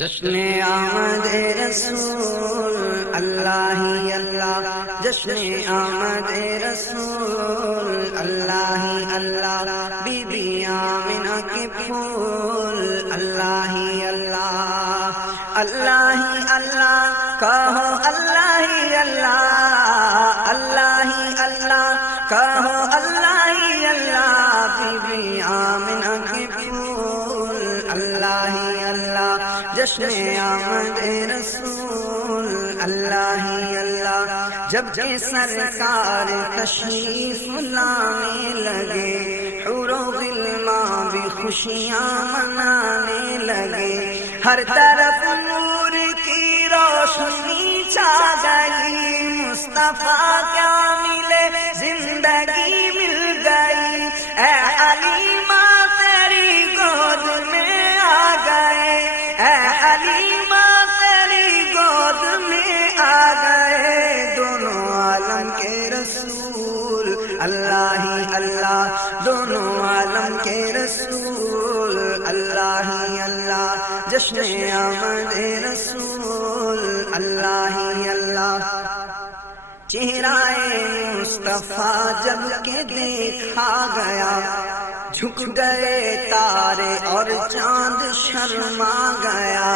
جشن آمد رسول اللہ ہی اللہ، جشن آمد رسول اللہ ہی اللہ، بی بی آمنہ کے پھول اللہ ہی اللہ، اللہ ہی اللہ کہو اللہ ہی اللہ، اللہ ہی اللہ کہو اللہ ہی اللہ، بی بی آمنہ کے پھول اللہ ہی اللہ، جشن آمد رسول اللہ ہی اللہ، جب کہ سرکار تشریف لانے لگے، حور و غلمان بھی خوشیاں منانے لگے، ہر طرف نور کی روشنی چھا گئی، مصطفیٰ کیا ملے زندگی مل گئی، اے علیمہ تیری گود میں آ گئے، اے علیمہ تیری گود میں آ گئے، دونوں عالم کے رسول اللہ ہی اللہ، دونوں عالم کے رسول اللہ ہی اللہ، جشن آمد رسول اللہ ہی اللہ، چہرہ مصطفیٰ جب کہ دیکھا گیا، جھک گئے تارے اور چاند شرما گیا،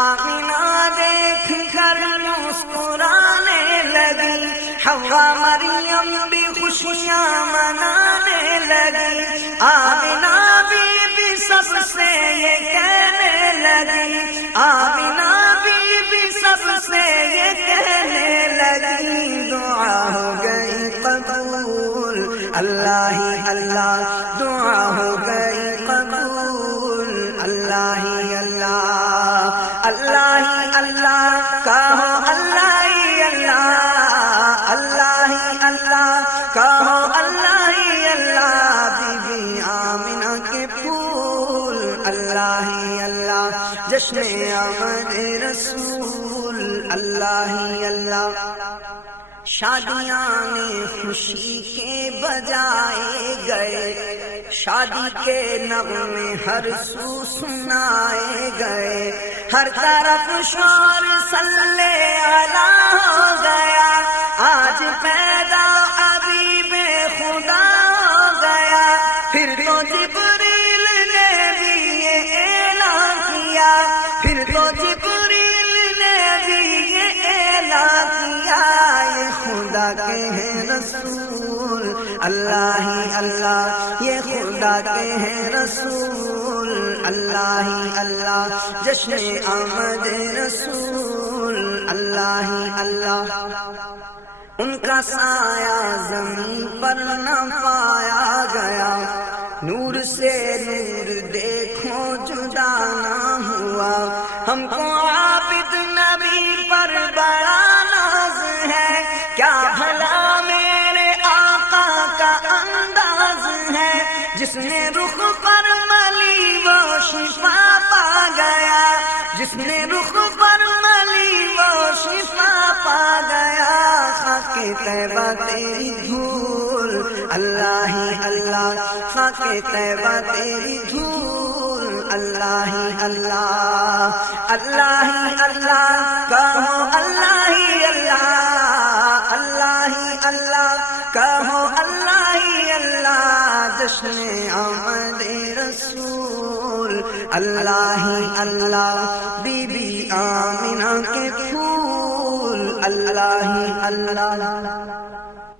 آمنہ دیکھ کر مسکرانے لگی، حوا مریم بھی خوشیاں منانے لگی، آمنہ بی سب سے یہ کہنے لگی، آمنہ بی سب سے یہ کہنے لگی، دعا ہو گئی قبول اللہ ہی اللہ، دعا ہو گئی قبول اللہ ہی اللہ، اللہ ہی اللہ کہو اللہ ہی اللہ، اللہ ہی اللہ کہو اللہ ہی اللہ، بی بی آمنہ کے پھول اللہ ہی اللہ، جشن آمد رسول اللہ ہی اللہ، شادیاں خوشی کے بجائے گئے، شادی کے نغمے ہر سو سنائے گئے، ہر طرف شور صلی اللہ ہو گیا، آج پیدا حبیب خدا ہو گیا، پھر تو جبریل نے بھی یہ اعلان کیا، پھر تو جبریل نے بھی یہ اعلان کیا، یہ خدا کے ہیں رسول اللہ ہی اللہ، یہ خدا کے ہیں رسول اللہ ہی اللہ، جشن آمد رسول اللہ ہی اللہ، ان کا سایہ زمین پر نہ پایا گیا، نور سے نور دیکھو جدا نہ ہوا، ہم کو عابد نبی پر بڑا ناز ہے، کیا بھلا میرے آقا کا انداز ہے، جس نے رخ پر ملی وہ شفا پا گیا، جس نے رخ پر ملی وہ شفا پا گیا، خاک طیبہ تیری دھول اللہ ہی اللہ، خاک طیبہ تیری دھول اللہ ہی اللہ، اللہ ہی اللہ کہو اللہ ہی اللہ، اللہ ہی اللہ کہو اللہ ہی اللہ، جشن آمد رسول اللہ ہی اللہ، بی بی آمنہ کے پھول اللہ ہی اللہ۔